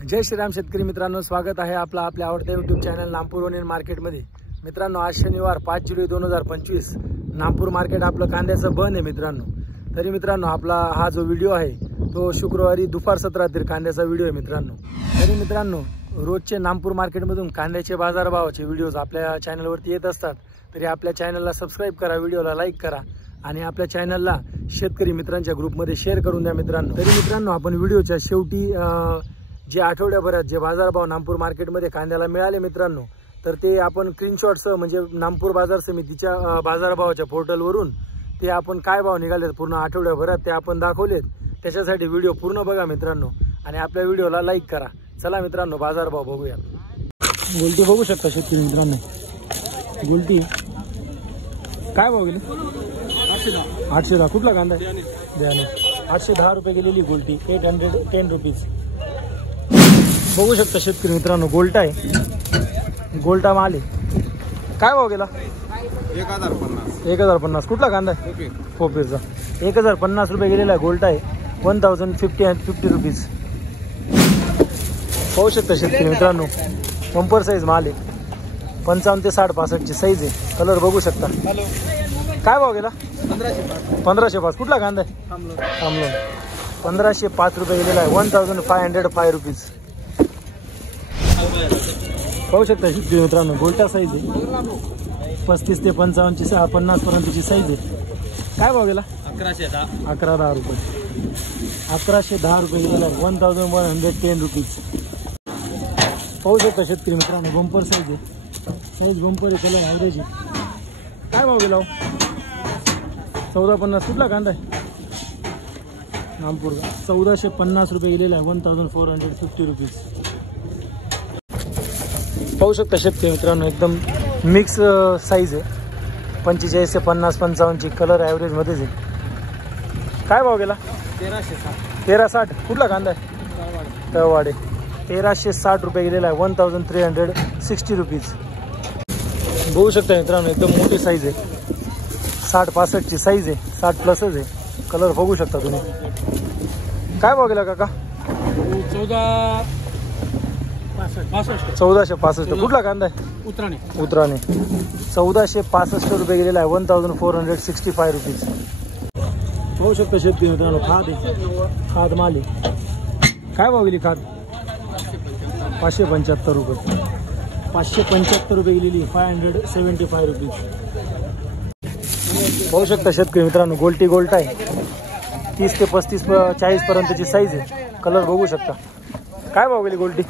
जय श्रीराम शेतकरी मित्रांनो, स्वागत आहे आपला आपल्या आवडत्या यूट्यूब चॅनल नामपूर ओनियन मार्केटमध्ये। मित्रांनो, आज शनिवार 5 जुलै 2025 नामपूर मार्केट आपलं कांद्याचं बंद आहे मित्रांनो। तरी मित्रांनो, आपला हा जो व्हिडिओ आहे तो शुक्रवारी दुपार सत्रातील कांद्याचा व्हिडिओ आहे मित्रांनो। तरी मित्रांनो, रोजचे नामपूर मार्केटमधून कांद्याचे बाजारभावाचे व्हिडिओज आपल्या चॅनलवरती येत असतात। तरी आपल्या चॅनलला सबस्क्राइब करा, व्हिडिओला लाईक करा आणि आपल्या चॅनलला शेतकरी मित्रांच्या ग्रुपमध्ये शेअर करून द्या मित्रांनो। तरी मित्रांनो, आपण व्हिडिओच्या शेवटी जे आठवड्याभरात जे बाजारभाव नामपूर मार्केटमध्ये कांद्याला मिळाले मित्रांनो, तर ते आपण स्क्रीनशॉटसह म्हणजे नामपूर बाजार समितीच्या बाजारभावाच्या पोर्टलवरून ते आपण काय भाव निघाले पूर्ण आठवड्याभरात ते आपण दाखवलेत। त्याच्यासाठी व्हिडिओ पूर्ण बघा मित्रांनो आणि आपल्या व्हिडिओला लाईक करा। चला मित्रांनो, बाजारभाव बघूया। गुलटी बघू शकता शेतकरी मित्रांनो, गुलटी काय भाव गेली? 810। कुठला कांदा आहे? बियाणे 810 रुपये गेलेली गुलटी, 810 रुपीज। बघू शकता शेतकरी मित्रांनो, गोल्टा आहे, गोल्टा माल आहे। काय भाव गेला? 1050। कुठला कांदा आहे? फोपेचा 1050 रुपये गेलेला आहे। गोल्टा आहे 1050 रुपीज। पाहू शकता शेतकरी मित्रांनो, पंपर साईज माल आहे, 55 ते 60 65 ची साईज आहे। कलर बघू शकता। काय भाव गेला? 1505। कुठला कांदा आहे? थांबलोन 1505 रुपये गेलेला आहे, 1505 रुपीज। पाहू शकता शेतकरी मित्रांनो, गोल्टा साईज आहे, 35 ते 55 ची 50 पर्यंतची साईज आहे। काय भाव गेला? 1110 रुपये, 1110 रुपये गेलेला आहे, 1110 रुपीज। पाहू शकता शेतकरी मित्रांनो, बंपर साईज आहे, साईज बंपर आहे, कलर ॲव्हरेज आहे। काय भाव गेला? 1450। कुठला कांदा आहे? नामपूरचा 1450 रुपये गेलेला आहे, 1450 रुपीज। पाहू शकता शेतकरी मित्रांनो, एकदम मिक्स साईज आहे, 45 ते 50 55 ची, कलर ॲव्हरेज मध्येच आहे। काय भाव गेला? 1360। कुठला कांदा आहे? तळवाडे 1360 रुपये गेलेला आहे, 1360 रुपीज। बघू शकता मित्रांनो, एकदम मोठी साईज आहे, 60 65 ची साईज आहे, 60 प्लसच आहे। कलर बघू शकता तुम्ही। काय भाव गेला काका? 1465। कुठला कांदा आहे? उतराणे 1465 रुपये गेलेला आहे, 1465 रुपीज। पाहू शकता शेतकरी मित्रांनो, खाद आहे, खाद माल आहे। काय भाव गेली खाद? 575 रुपये, 575 रुपये गेलेली, 575 रुपीज। पाहू शकता शेतकरी मित्रांनो, गोल्टी गोल्टा आहे, 30 ते 35 40 पर्यंतची साईज आहे। कलर बघू शकता। काय भाव गेली गोल्टी?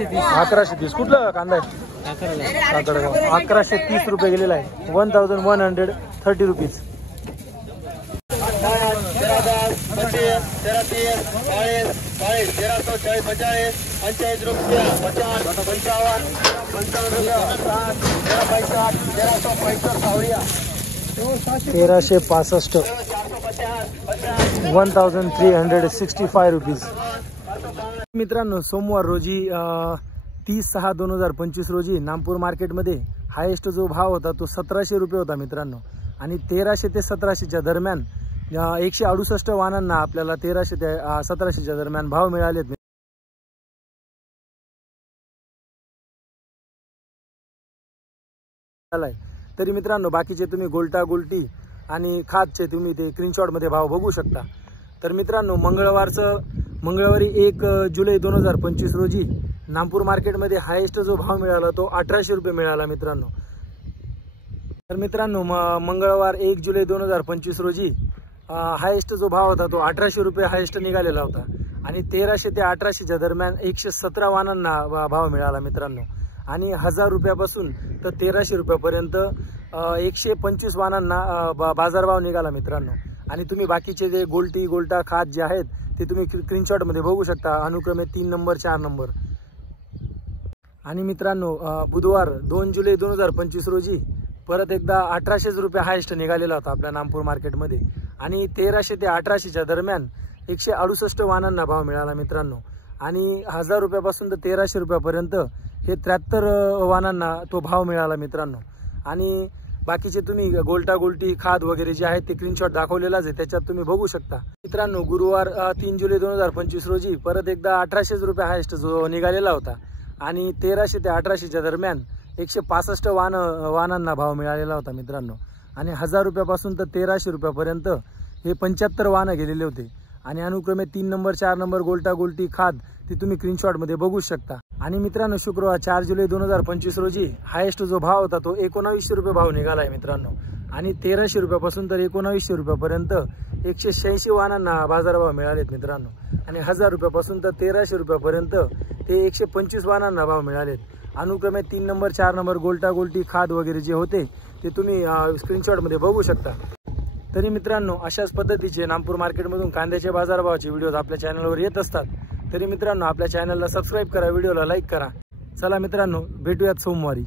1130। कुठला कांदा आहे? 1130 रुपये गेलेला आहे, 1130 रुपीज। तेराशे 65, 1365 रुपीज। मित्रांनो, सोमवार रोजी 30/6/2025 रोजी नामपूर मार्केटमध्ये हायेस्ट जो भाव होता तो 1700 रुपये होता मित्रांनो। आणि 1300 ते 1700च्या दरम्यान 168 वाहनांना आपल्याला 1300 ते 1700च्या दरम्यान भाव मिळालेत। तरी मित्रांनो, बाकीचे तुम्ही गोल्टा गोल्टी आणि खादचे तुम्ही ते स्क्रीनशॉटमध्ये भाव बघू शकता। तर मित्रांनो, मंगळवारी 1 जुलै 2025 रोजी नामपूर मार्केटमध्ये हायेस्ट जो भाव मिळाला तो 1800 रुपये मिळाला मित्रांनो। तर मित्रांनो, मंगळवार 1 जुलै 2025 रोजी हायेस्ट जो भाव होता तो 1800 रुपये हायेस्ट निघालेला होता। आणि 1300 ते 1800च्या दरम्यान 117 वाहनांना भाव मिळाला मित्रांनो। आणि 1000 रुपयापासून तर 1300 रुपयापर्यंत 125 वाहनांना बाजारभाव निघाला मित्रांनो। आणि तुम्ही बाकीचे जे गोल्टी गोल्टा खाद जे आहेत ते तुम्ही स्क्रीनशॉटमध्ये बघू शकता, अनुक्रमे 3 नंबर 4 नंबर। आणि मित्रांनो, बुधवार 2 जुलै 2025 रोजी परत एकदा 1800 रुपये हायेस्ट निघालेला होता आपल्या नामपूर मार्केटमध्ये। आणि 1300 ते 1800च्या दरम्यान 168 वाहनांना भाव मिळाला मित्रांनो। आणि 1000 रुपयापासून तर 1300 रुपयापर्यंत हे 73 वाहनांना तो भाव मिळाला मित्रांनो। आणि बाकीचे तुम्ही गोल्टा गोल्टी खाद वगैरे जे आहेत ते स्क्रीनशॉट दाखवलेलाच आहे, त्याच्यात तुम्ही बघू शकता मित्रांनो. गुरुवार 3 जुलै 2025 रोजी परत एकदा 1800 रुपये हायस्ट जो निघालेला होता आणि 1300 ते 1800च्या दरम्यान 165 वाहनांना भाव मिळालेला होता मित्रांनो. आणि 1000 रुपयापासून तर 1300 रुपयापर्यंत हे 75 वाहनं गेलेले होते. आणि अनुक्रमे 3 नंबर 4 नंबर गोल्टा गोल्टी खाद ती तुम्ही स्क्रीनशॉटमध्ये बघू शकता. आणि मित्रांनो शुक्रवार 4 जुलै 2025 रोजी हायेस्ट जो भाव होता तो 1900 रुपये भाव निघाला आहे मित्रांनो. आणि 1300 रुपयापासून तर 1900 रुपयापर्यंत 186 वाहनांना बाजारभाव मिळालेत मित्रांनो. आणि 1000 रुपयापासून तर 1300 रुपयापर्यंत ते 125 वाहनांना भाव मिळालेत. अनुक्रमे 3 नंबर 4 नंबर गोल्टा गोल्टी खाद वगैरे जे होते ते तुम्ही स्क्रीनशॉटमध्ये बघू शकता. तरी मित्रांनो अशाच पद्धतीचे नागपूर मार्केटमधून कांद्याचे बाजारभावाचे व्हिडिओज आपल्या चॅनलवर येत असतात. तरी मित्रांनो आपल्या चॅनलला सबस्क्राईब करा, व्हिडिओला लाईक करा. चला मित्रांनो भेटूयात सोमवारी.